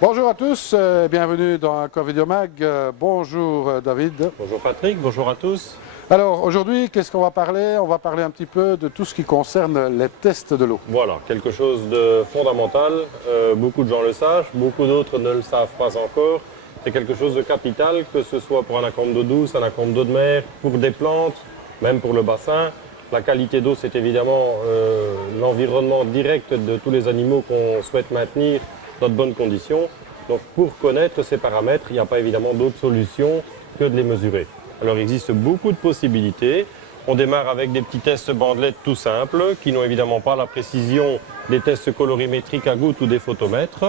Bonjour à tous, bienvenue dans Covidiomag. Bonjour David. Bonjour Patrick, bonjour à tous. Alors aujourd'hui, qu'est-ce qu'on va parler? On va parler un petit peu de tout ce qui concerne les tests de l'eau. Voilà, quelque chose de fondamental. Beaucoup de gens le savent, beaucoup d'autres ne le savent pas encore. C'est quelque chose de capital, que ce soit pour un aquarium d'eau douce, un aquarium d'eau de mer, pour des plantes, même pour le bassin. La qualité d'eau, c'est évidemment l'environnement direct de tous les animaux qu'on souhaite maintenir dans de bonnes conditions. Donc pour connaître ces paramètres, il n'y a pas évidemment d'autre solution que de les mesurer. Alors il existe beaucoup de possibilités. On démarre avec des petits tests bandelettes tout simples, qui n'ont évidemment pas la précision des tests colorimétriques à gouttes ou des photomètres.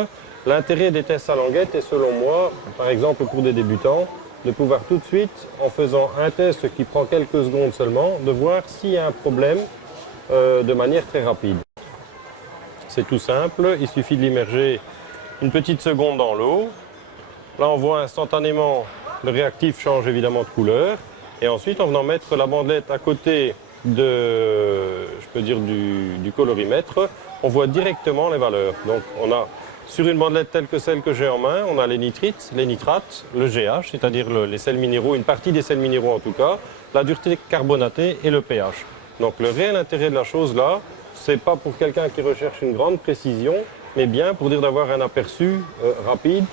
L'intérêt des tests à languette est, selon moi, par exemple pour des débutants, de pouvoir tout de suite, en faisant un test qui prend quelques secondes seulement, de voir s'il y a un problème de manière très rapide. C'est tout simple, il suffit de l'immerger une petite seconde dans l'eau. Là, on voit instantanément le réactif change évidemment de couleur. Et ensuite, en venant mettre la bandelette à côté de, du colorimètre, on voit directement les valeurs. Donc, on a sur une bandelette telle que celle que j'ai en main, on a les nitrites, les nitrates, le GH, c'est-à-dire les sels minéraux, une partie des sels minéraux en tout cas, la dureté carbonatée et le pH. Donc, le réel intérêt de la chose là, c'est pas pour quelqu'un qui recherche une grande précision, mais bien pour dire d'avoir un aperçu rapide.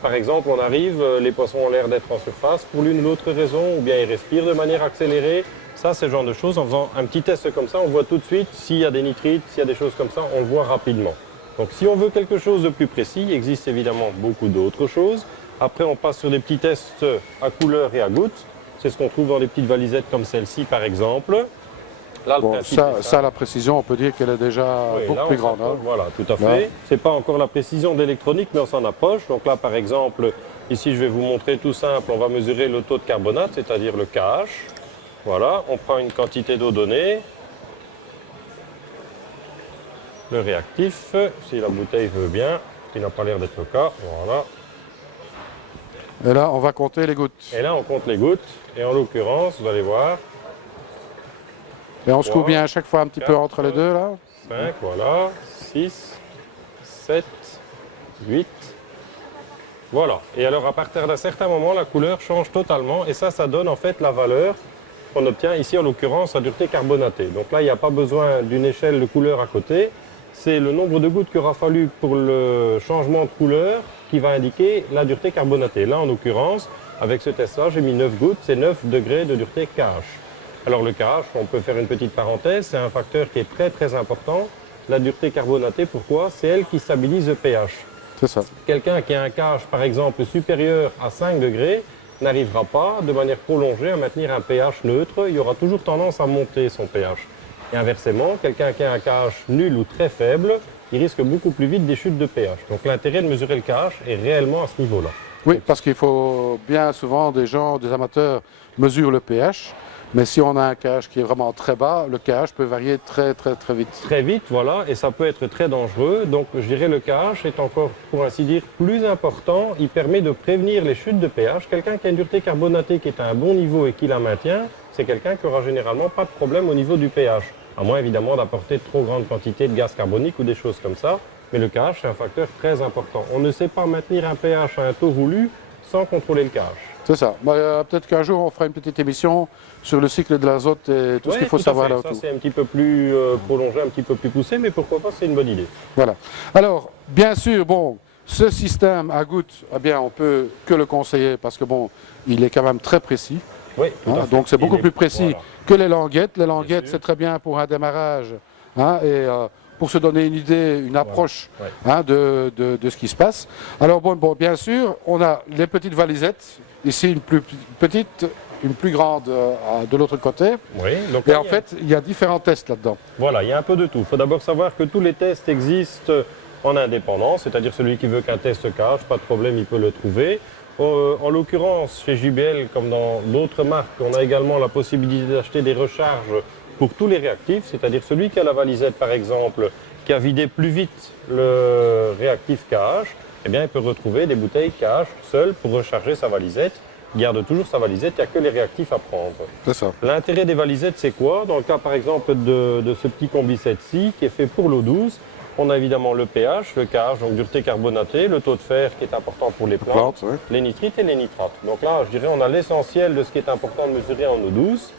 Par exemple, on arrive, les poissons ont l'air d'être en surface pour l'une ou l'autre raison, ou bien ils respirent de manière accélérée. Ça, c'est ce genre de choses. En faisant un petit test comme ça, on voit tout de suite s'il y a des nitrites, s'il y a des choses comme ça, on le voit rapidement. Donc si on veut quelque chose de plus précis, il existe évidemment beaucoup d'autres choses. Après, on passe sur des petits tests à couleur et à gouttes. C'est ce qu'on trouve dans des petites valisettes comme celle-ci, par exemple. Là, bon, ça, la précision, on peut dire qu'elle est déjà beaucoup plus grande. Hein. Voilà, tout à fait. Ce n'est pas encore la précision d'électronique, mais on s'en approche. Donc là, par exemple, ici, je vais vous montrer tout simple. On va mesurer le taux de carbonate, c'est-à-dire le KH. Voilà, on prend une quantité d'eau donnée. Le réactif, si la bouteille veut bien, ce qui n'a pas l'air d'être le cas. Voilà. Et là, on va compter les gouttes. Et là, on compte les gouttes. Et en l'occurrence, vous allez voir. Et on se coupe bien à chaque fois un petit peu entre les deux, là. 5, voilà. 6, 7, 8. Voilà. Et alors, à partir d'un certain moment, la couleur change totalement. Et ça donne en fait la valeur qu'on obtient ici, en l'occurrence, la dureté carbonatée. Donc là, il n'y a pas besoin d'une échelle de couleur à côté. C'est le nombre de gouttes qu'il aura fallu pour le changement de couleur qui va indiquer la dureté carbonatée. Là, en l'occurrence, avec ce test-là, j'ai mis 9 gouttes. C'est 9 degrés de dureté KH. Alors le KH, on peut faire une petite parenthèse, c'est un facteur qui est très très important. La dureté carbonatée, pourquoi? C'est elle qui stabilise le pH. C'est ça. Quelqu'un qui a un KH par exemple supérieur à 5 degrés n'arrivera pas de manière prolongée à maintenir un pH neutre. Il y aura toujours tendance à monter son pH. Et inversement, quelqu'un qui a un KH nul ou très faible, il risque beaucoup plus vite des chutes de pH. Donc l'intérêt de mesurer le KH est réellement à ce niveau-là. Oui, parce qu'il faut bien souvent des amateurs mesurent le pH. Mais si on a un KH qui est vraiment très bas, le KH peut varier très vite. Très vite, voilà, et ça peut être très dangereux. Donc je dirais le KH est encore, pour ainsi dire, plus important. Il permet de prévenir les chutes de pH. Quelqu'un qui a une dureté carbonatée qui est à un bon niveau et qui la maintient, c'est quelqu'un qui aura généralement pas de problème au niveau du pH. À moins évidemment d'apporter de trop grande quantité de gaz carbonique ou des choses comme ça. Mais le KH, c'est un facteur très important. On ne sait pas maintenir un pH à un taux voulu sans contrôler le KH. C'est ça. Peut-être qu'un jour, on fera une petite émission sur le cycle de l'azote et tout ce qu'il faut savoir là autour. Ça, c'est un petit peu plus prolongé, un petit peu plus poussé, mais pourquoi pas, c'est une bonne idée. Voilà. Alors, bien sûr, bon, ce système à gouttes, eh bien, on peut que le conseiller parce que, bon, il est quand même très précis. Oui, donc, c'est beaucoup plus précis que les languettes. Les languettes, c'est très bien pour un démarrage et pour se donner une idée, une approche de ce qui se passe. Alors, bon, bien sûr, on a les petites valisettes. Ici, une plus petite, une plus grande de l'autre côté. Oui, donc et en fait, il y a différents tests là-dedans. Voilà, il y a un peu de tout. Il faut d'abord savoir que tous les tests existent en indépendance, c'est-à-dire celui qui veut qu'un test cache, pas de problème, il peut le trouver. En l'occurrence, chez JBL, comme dans d'autres marques, on a également la possibilité d'acheter des recharges pour tous les réactifs, c'est-à-dire celui qui a la valisette, par exemple, qui a vidé plus vite le réactif KH, eh bien, il peut retrouver des bouteilles KH seul pour recharger sa valisette. Il garde toujours sa valisette, il n'y a que les réactifs à prendre. C'est ça. L'intérêt des valisettes, c'est quoi? Dans le cas, par exemple, de ce petit combi 7-ci, qui est fait pour l'eau douce, On a évidemment le pH, le KH, donc dureté carbonatée, le taux de fer qui est important pour les plantes, ouais. les nitrites et les nitrates. Donc là, je dirais, on a l'essentiel de ce qui est important de mesurer en eau douce,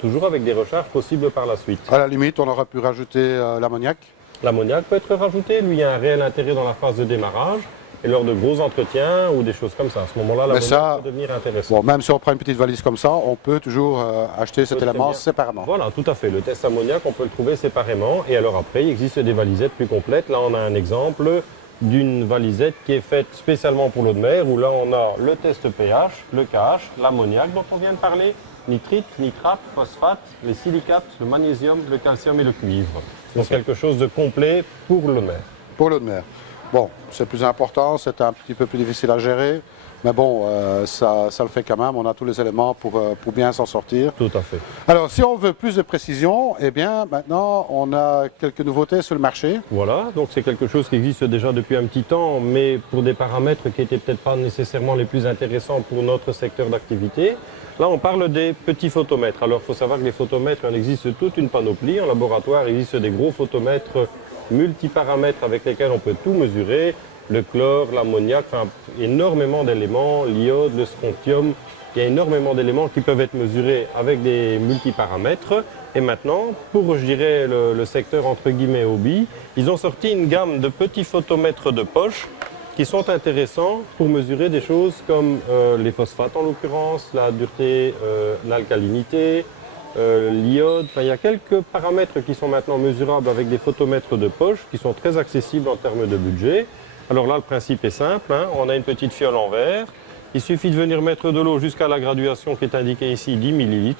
toujours avec des recharges possibles par la suite. À la limite, on aurait pu rajouter l'ammoniac. L'ammoniac peut être rajouté, lui, il y a un réel intérêt dans la phase de démarrage et lors de gros entretiens ou des choses comme ça. À ce moment-là, l'ammoniac peut devenir intéressant. Bon, même si on prend une petite valise comme ça, on peut toujours acheter cet élément séparément. Voilà, tout à fait. Le test ammoniac, on peut le trouver séparément. Et alors après, il existe des valisettes plus complètes. Là, on a un exemple d'une valisette qui est faite spécialement pour l'eau de mer, où là, on a le test pH, le KH, l'ammoniac dont on vient de parler, nitrite, nitrate, phosphate, les silicates, le magnésium, le calcium et le cuivre. Donc quelque chose de complet pour l'eau de mer. Pour l'eau de mer. Bon, c'est plus important, c'est un petit peu plus difficile à gérer, mais bon, ça le fait quand même, on a tous les éléments pour bien s'en sortir. Tout à fait. Alors, si on veut plus de précision, eh bien, maintenant, on a quelques nouveautés sur le marché. Voilà, donc c'est quelque chose qui existe déjà depuis un petit temps, mais pour des paramètres qui n'étaient peut-être pas nécessairement les plus intéressants pour notre secteur d'activité. Là, on parle des petits photomètres. Alors, il faut savoir que les photomètres, il existe toute une panoplie. En laboratoire, il existe des gros photomètres multiparamètres avec lesquels on peut tout mesurer. Le chlore, l'ammoniac, enfin, énormément d'éléments, l'iode, le strontium. Il y a énormément d'éléments qui peuvent être mesurés avec des multiparamètres. Et maintenant, pour, je dirais, le secteur entre guillemets hobby, ils ont sorti une gamme de petits photomètres de poche qui sont intéressants pour mesurer des choses comme les phosphates en l'occurrence, la dureté, l'alcalinité, l'iode. Enfin, il y a quelques paramètres qui sont maintenant mesurables avec des photomètres de poche qui sont très accessibles en termes de budget. Alors là, le principe est simple, hein. On a une petite fiole en verre. Il suffit de venir mettre de l'eau jusqu'à la graduation qui est indiquée ici, 10 ml.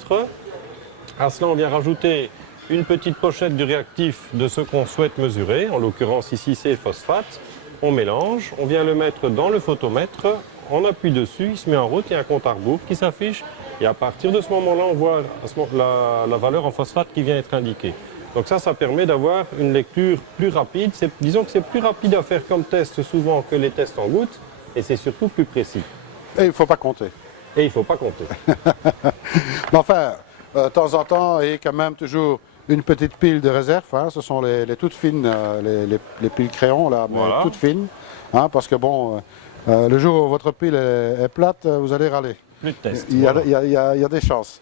À cela, on vient rajouter une petite pochette du réactif de ce qu'on souhaite mesurer. En l'occurrence, ici, c'est phosphate. On mélange, on vient le mettre dans le photomètre, on appuie dessus, il se met en route, il y a un compte à rebours qui s'affiche. Et à partir de ce moment-là, on voit la valeur en phosphate qui vient être indiquée. Donc ça permet d'avoir une lecture plus rapide. Disons que c'est plus rapide à faire comme test souvent que les tests en gouttes. Et c'est surtout plus précis. Et il ne faut pas compter. Et il ne faut pas compter. Mais enfin, de temps en temps, il y a quand même toujours une petite pile de réserve. Hein. Ce sont les toutes fines, les piles crayon, là, mais voilà. Toutes fines. Hein, parce que bon, le jour où votre pile est plate, vous allez râler. Plus de tests. Il y a des chances.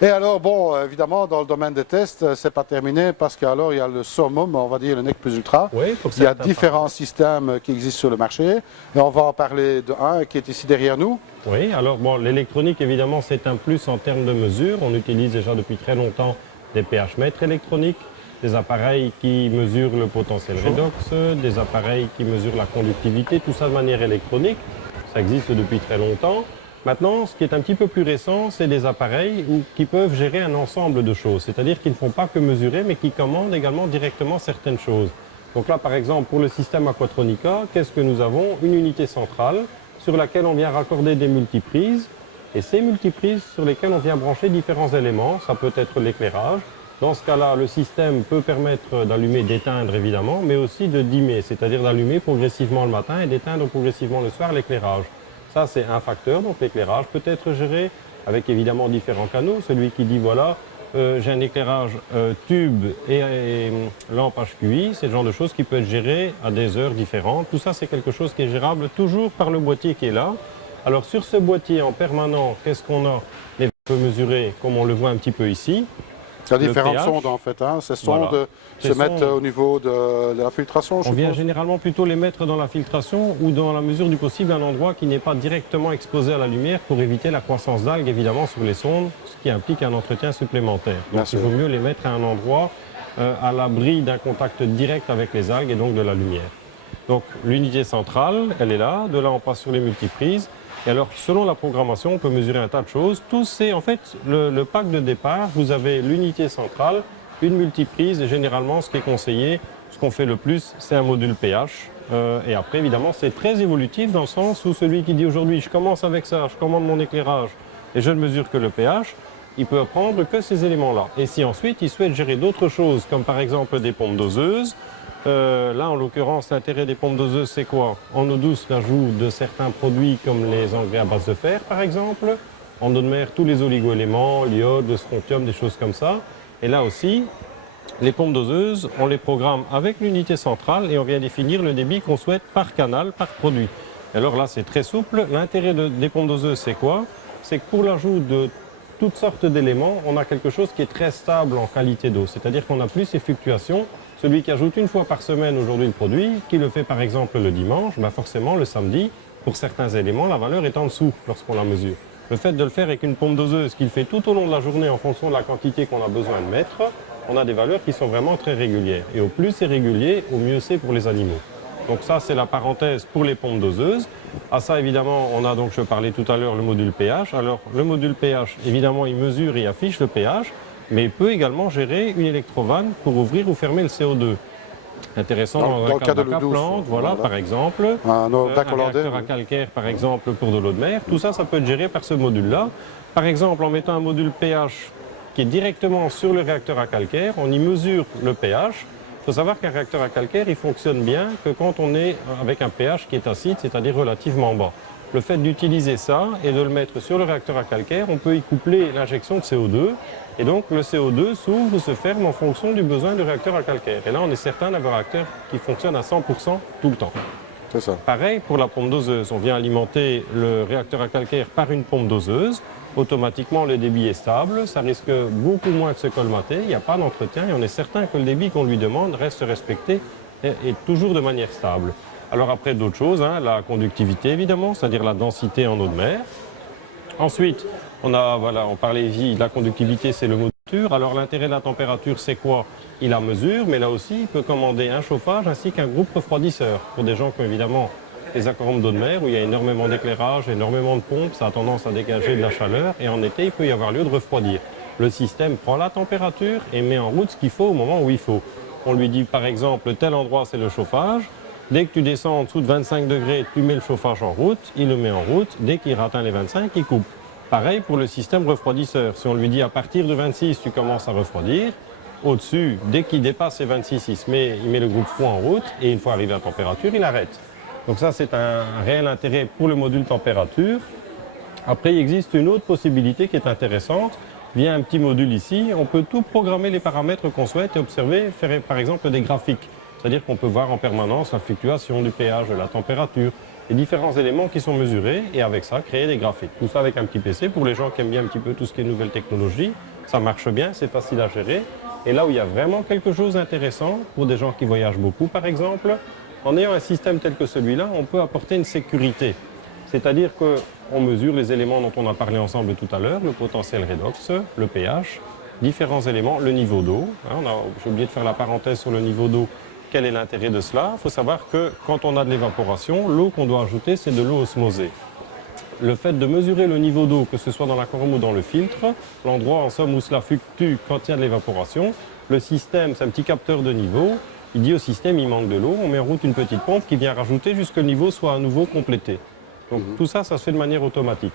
Et alors, bon, évidemment, dans le domaine des tests, c'est pas terminé parce qu'alors il y a le summum, on va dire le NEC plus ultra. Oui, il y a différents systèmes qui existent sur le marché. Et on va en parler d'un qui est ici derrière nous. Oui, alors bon, l'électronique, évidemment, c'est un plus en termes de mesure. On utilise déjà depuis très longtemps des pH mètres électroniques, des appareils qui mesurent le potentiel redox, des appareils qui mesurent la conductivité, tout ça de manière électronique. Ça existe depuis très longtemps. Maintenant, ce qui est un petit peu plus récent, c'est des appareils qui peuvent gérer un ensemble de choses. C'est-à-dire qu'ils ne font pas que mesurer, mais qui commandent également directement certaines choses. Donc là, par exemple, pour le système Aquatronica, qu'est-ce que nous avons? Une unité centrale sur laquelle on vient raccorder des multiprises. Et ces multiprises sur lesquelles on vient brancher différents éléments. Ça peut être l'éclairage. Dans ce cas-là, le système peut permettre d'allumer, d'éteindre évidemment, mais aussi de dimmer, c'est-à-dire d'allumer progressivement le matin et d'éteindre progressivement le soir l'éclairage. Ça, c'est un facteur, donc l'éclairage peut être géré avec évidemment différents canaux. Celui qui dit, voilà, j'ai un éclairage tube et lampe HQI, c'est le genre de choses qui peut être géré à des heures différentes. Tout ça, c'est quelque chose qui est gérable toujours par le boîtier qui est là. Alors, sur ce boîtier en permanent, qu'est-ce qu'on a? On peut mesurer, comme on le voit un petit peu ici. Il y a différentes sondes en fait. Hein. Ces sondes se mettent au niveau de la filtration. On vient généralement plutôt les mettre dans la filtration ou dans la mesure du possible un endroit qui n'est pas directement exposé à la lumière pour éviter la croissance d'algues évidemment sur les sondes, ce qui implique un entretien supplémentaire. Donc il vaut mieux les mettre à un endroit à l'abri d'un contact direct avec les algues et donc de la lumière. Donc l'unité centrale, elle est là. De là on passe sur les multiprises. Et alors, selon la programmation, on peut mesurer un tas de choses. Tout c'est en fait le pack de départ. Vous avez l'unité centrale, une multiprise et généralement, ce qui est conseillé, ce qu'on fait le plus, c'est un module pH. Et après, évidemment, c'est très évolutif dans le sens où celui qui dit aujourd'hui, je commence avec ça, je commande mon éclairage et je ne mesure que le pH, il peut apprendre que ces éléments-là. Et si ensuite, il souhaite gérer d'autres choses, comme par exemple des pompes doseuses, là, en l'occurrence, l'intérêt des pompes doseuses, c'est quoi? En eau douce, l'ajout de certains produits comme les engrais à base de fer, par exemple. En eau de mer, tous les oligo-éléments, l'iode, le strontium, des choses comme ça. Et là aussi, Les pompes doseuses, on les programme avec l'unité centrale et on vient définir le débit qu'on souhaite par canal, par produit. Alors là, c'est très souple. L'intérêt des pompes doseuses, c'est quoi? C'est que pour l'ajout de toutes sortes d'éléments, on a quelque chose qui est très stable en qualité d'eau. C'est-à-dire qu'on n'a plus ces fluctuations. Celui qui ajoute une fois par semaine aujourd'hui le produit, qui le fait par exemple le dimanche, ben forcément le samedi, pour certains éléments, la valeur est en dessous lorsqu'on la mesure. Le fait de le faire avec une pompe doseuse qui le fait tout au long de la journée en fonction de la quantité qu'on a besoin de mettre, on a des valeurs qui sont vraiment très régulières. Et au plus c'est régulier, au mieux c'est pour les animaux. Donc ça, c'est la parenthèse pour les pompes doseuses. À ça, évidemment, on a donc, je parlais tout à l'heure, le module pH. Alors, le module pH, évidemment, il mesure et affiche le pH, mais il peut également gérer une électrovanne pour ouvrir ou fermer le CO2. Intéressant dans le un cas de cas l'eau douce, plante, voilà, par exemple. Un réacteur à calcaire, par exemple, pour de l'eau de mer. Tout ça, ça peut être géré par ce module-là. Par exemple, en mettant un module pH qui est directement sur le réacteur à calcaire, on y mesure le pH. Il faut savoir qu'un réacteur à calcaire, il fonctionne bien que quand on est avec un pH qui est acide, c'est-à-dire relativement bas. Le fait d'utiliser ça et de le mettre sur le réacteur à calcaire, on peut y coupler l'injection de CO2. Et donc le CO2 s'ouvre ou se ferme en fonction du besoin du réacteur à calcaire. Et là, on est certain d'avoir un réacteur qui fonctionne à 100% tout le temps. C'est ça. Pareil pour la pompe doseuse. On vient alimenter le réacteur à calcaire par une pompe doseuse. Automatiquement, le débit est stable, ça risque beaucoup moins de se colmater, il n'y a pas d'entretien et on est certain que le débit qu'on lui demande reste respecté et toujours de manière stable. Alors après, d'autres choses, hein, la conductivité évidemment, c'est-à-dire la densité en eau de mer. Ensuite, on parlait ici, la conductivité, c'est le mot de température. Alors l'intérêt de la température, c'est quoi? Il la mesure, mais là aussi, il peut commander un chauffage ainsi qu'un groupe refroidisseur pour des gens qui ont évidemment les aquariums d'eau de mer où il y a énormément d'éclairage, énormément de pompes, ça a tendance à dégager de la chaleur et en été il peut y avoir lieu de refroidir. Le système prend la température et met en route ce qu'il faut au moment où il faut. On lui dit par exemple tel endroit c'est le chauffage, dès que tu descends en dessous de 25 degrés tu mets le chauffage en route, il le met en route, dès qu'il atteint les 25 il coupe. Pareil pour le système refroidisseur, si on lui dit à partir de 26 tu commences à refroidir, au-dessus dès qu'il dépasse les 26 il met le groupe froid en route et une fois arrivé à température il arrête. Donc ça, c'est un réel intérêt pour le module température. Après, il existe une autre possibilité qui est intéressante. Via un petit module ici, on peut tout programmer les paramètres qu'on souhaite et observer, faire par exemple des graphiques. C'est-à-dire qu'on peut voir en permanence la fluctuation du pH, de la température, les différents éléments qui sont mesurés et avec ça, créer des graphiques. Tout ça avec un petit PC. Pour les gens qui aiment bien un petit peu tout ce qui est nouvelle technologie, ça marche bien, c'est facile à gérer. Et là où il y a vraiment quelque chose d'intéressant, pour des gens qui voyagent beaucoup par exemple, en ayant un système tel que celui-là, on peut apporter une sécurité. C'est-à-dire qu'on mesure les éléments dont on a parlé ensemble tout à l'heure, le potentiel redox, le pH, différents éléments, le niveau d'eau. J'ai oublié de faire la parenthèse sur le niveau d'eau. Quel est l'intérêt de cela? Il faut savoir que quand on a de l'évaporation, l'eau qu'on doit ajouter, c'est de l'eau osmosée. Le fait de mesurer le niveau d'eau, que ce soit dans l'aquarium ou dans le filtre, l'endroit en somme où cela fluctue quand il y a de l'évaporation, le système, c'est un petit capteur de niveau. Il dit au système, il manque de l'eau, on met en route une petite pompe qui vient rajouter jusqu'à ce que le niveau soit à nouveau complété. Donc tout ça, ça se fait de manière automatique.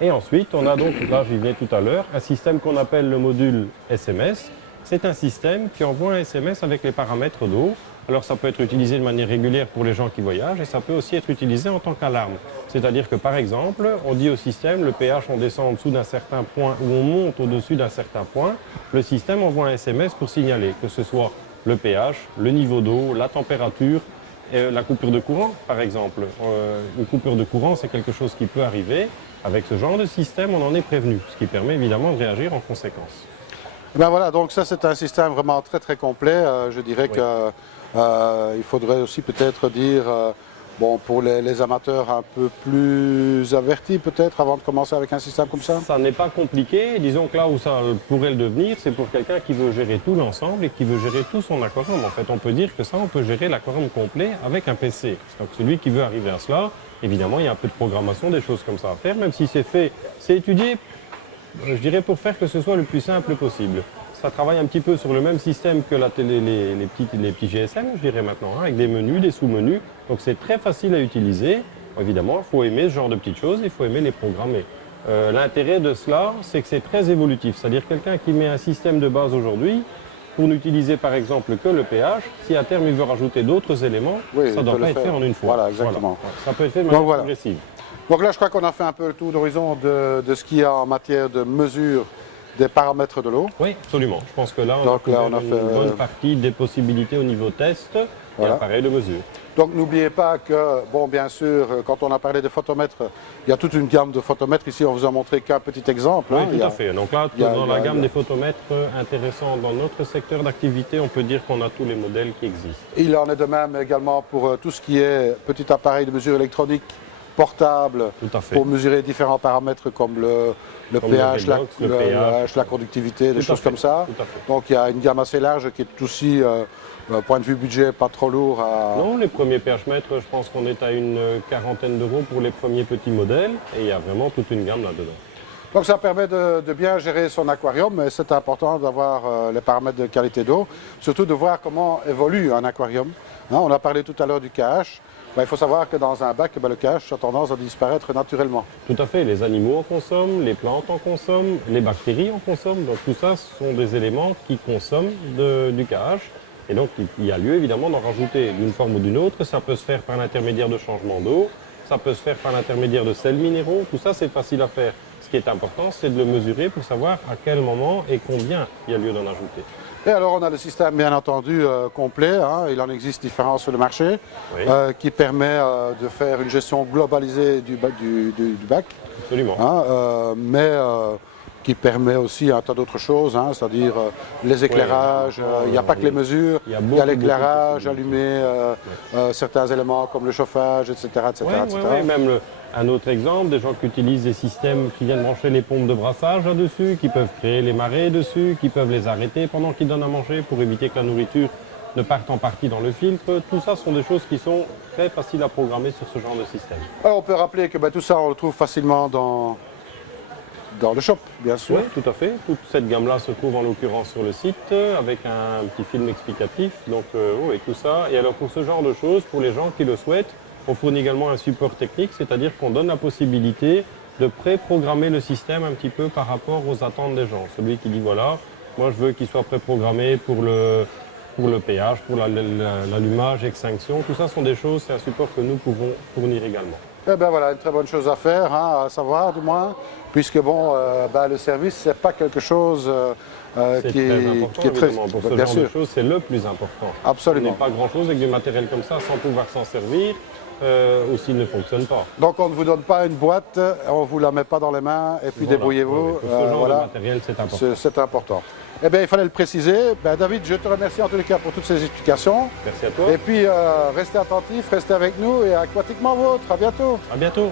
Et ensuite, on a donc, là j'y venais tout à l'heure, un système qu'on appelle le module SMS. C'est un système qui envoie un SMS avec les paramètres d'eau. Alors ça peut être utilisé de manière régulière pour les gens qui voyagent et ça peut aussi être utilisé en tant qu'alarme. C'est-à-dire que par exemple, on dit au système, le pH on descend en dessous d'un certain point ou on monte au-dessus d'un certain point. Le système envoie un SMS pour signaler que ce soit le pH, le niveau d'eau, la température, la coupure de courant par exemple. Une coupure de courant c'est quelque chose qui peut arriver. Avec ce genre de système on en est prévenu, ce qui permet évidemment de réagir en conséquence. Ben voilà, donc ça c'est un système vraiment très très complet. Je dirais qu'il faudrait aussi peut-être dire, bon, pour les amateurs un peu plus avertis peut-être avant de commencer avec un système comme ça. Ça n'est pas compliqué. Disons que là où ça pourrait le devenir, c'est pour quelqu'un qui veut gérer tout l'ensemble et qui veut gérer tout son aquarium. En fait, on peut dire que ça, on peut gérer l'aquarium complet avec un PC. Donc celui qui veut arriver à cela, évidemment, il y a un peu de programmation, des choses comme ça à faire, même si c'est fait, c'est étudié, je dirais, pour faire que ce soit le plus simple possible. Ça travaille un petit peu sur le même système que les petits GSM, je dirais maintenant, hein, avec des menus, des sous-menus. Donc c'est très facile à utiliser. Évidemment, il faut aimer ce genre de petites choses, il faut aimer les programmer. L'intérêt de cela, c'est que c'est très évolutif. C'est-à-dire quelqu'un qui met un système de base aujourd'hui, pour n'utiliser par exemple que le pH, si à terme il veut rajouter d'autres éléments, ça ne doit pas être fait en une fois. Voilà, exactement. Voilà. Ça peut être fait de manière progressive. Donc là, je crois qu'on a fait un peu le tour d'horizon de ce qu'il y a en matière de mesure des paramètres de l'eau. Oui, absolument. Je pense que là, on Donc a, là, on a une fait, bonne partie des possibilités au niveau test et appareil de mesure. Donc n'oubliez pas que, bon, bien sûr, quand on a parlé des photomètres, il y a toute une gamme de photomètres. Ici, on vous a montré qu'un petit exemple. Oui, hein. tout à fait. Donc là, dans la gamme des photomètres intéressants dans notre secteur d'activité, on peut dire qu'on a tous les modèles qui existent. Il en est de même également pour tout ce qui est petit appareil de mesure électronique portable pour mesurer différents paramètres comme le pH, la conductivité, des choses comme ça. Donc il y a une gamme assez large qui est aussi, point de vue budget, pas trop lourd. Non, les premiers pH mètres, je pense qu'on est à une quarantaine d'euros pour les premiers petits modèles et il y a vraiment toute une gamme là-dedans. Donc ça permet de bien gérer son aquarium, mais c'est important d'avoir les paramètres de qualité d'eau, surtout de voir comment évolue un aquarium. Hein, on a parlé tout à l'heure du KH. Il faut savoir que dans un bac, le KH a tendance à disparaître naturellement. Tout à fait, les animaux en consomment, les plantes en consomment, les bactéries en consomment. Donc tout ça, ce sont des éléments qui consomment du KH. Et donc il y a lieu évidemment d'en rajouter d'une forme ou d'une autre. Ça peut se faire par l'intermédiaire de changement d'eau, ça peut se faire par l'intermédiaire de sels minéraux. Tout ça, c'est facile à faire. Ce qui est important, c'est de le mesurer pour savoir à quel moment et combien il y a lieu d'en ajouter. Et alors on a le système bien entendu complet, hein, il en existe différents sur le marché, qui permet de faire une gestion globalisée du bac. Absolument. Hein, mais qui permet aussi un tas d'autres choses, hein, c'est-à-dire les éclairages, il n'y a pas que les mesures, il y a l'éclairage, allumer certains éléments comme le chauffage, etc. Même un autre exemple, des gens qui utilisent des systèmes qui viennent brancher les pompes de brassage là-dessus, qui peuvent créer les marées dessus, qui peuvent les arrêter pendant qu'ils donnent à manger pour éviter que la nourriture ne parte en partie dans le filtre. Tout ça sont des choses qui sont très faciles à programmer sur ce genre de système. Alors on peut rappeler que tout ça on le trouve facilement dans le shop, bien sûr. Oui, tout à fait. Toute cette gamme-là se trouve en l'occurrence sur le site avec un petit film explicatif. Donc, et tout ça. Et alors pour ce genre de choses, pour les gens qui le souhaitent, on fournit également un support technique, c'est-à-dire qu'on donne la possibilité de préprogrammer le système un petit peu par rapport aux attentes des gens. Celui qui dit voilà, moi je veux qu'il soit préprogrammé pour le pH, pour l'allumage, extinction. Tout ça sont des choses, c'est un support que nous pouvons fournir également. Eh bien voilà, une très bonne chose à faire, hein, à savoir du moins, puisque bon, le service, c'est pas quelque chose qui est très important. Pour ce genre de choses, c'est le plus important. Absolument. Il n'est pas grand-chose avec du matériel comme ça sans pouvoir s'en servir. Ou s'il ne fonctionne pas. Donc on ne vous donne pas une boîte, on ne vous la met pas dans les mains et puis débrouillez-vous. Pour ce genre de matériel, c'est important. C'est important. Eh bien, il fallait le préciser. David, je te remercie en tous les cas pour toutes ces explications. Merci à toi. Et puis, restez attentifs, restez avec nous et aquatiquement vôtre. À bientôt. À bientôt.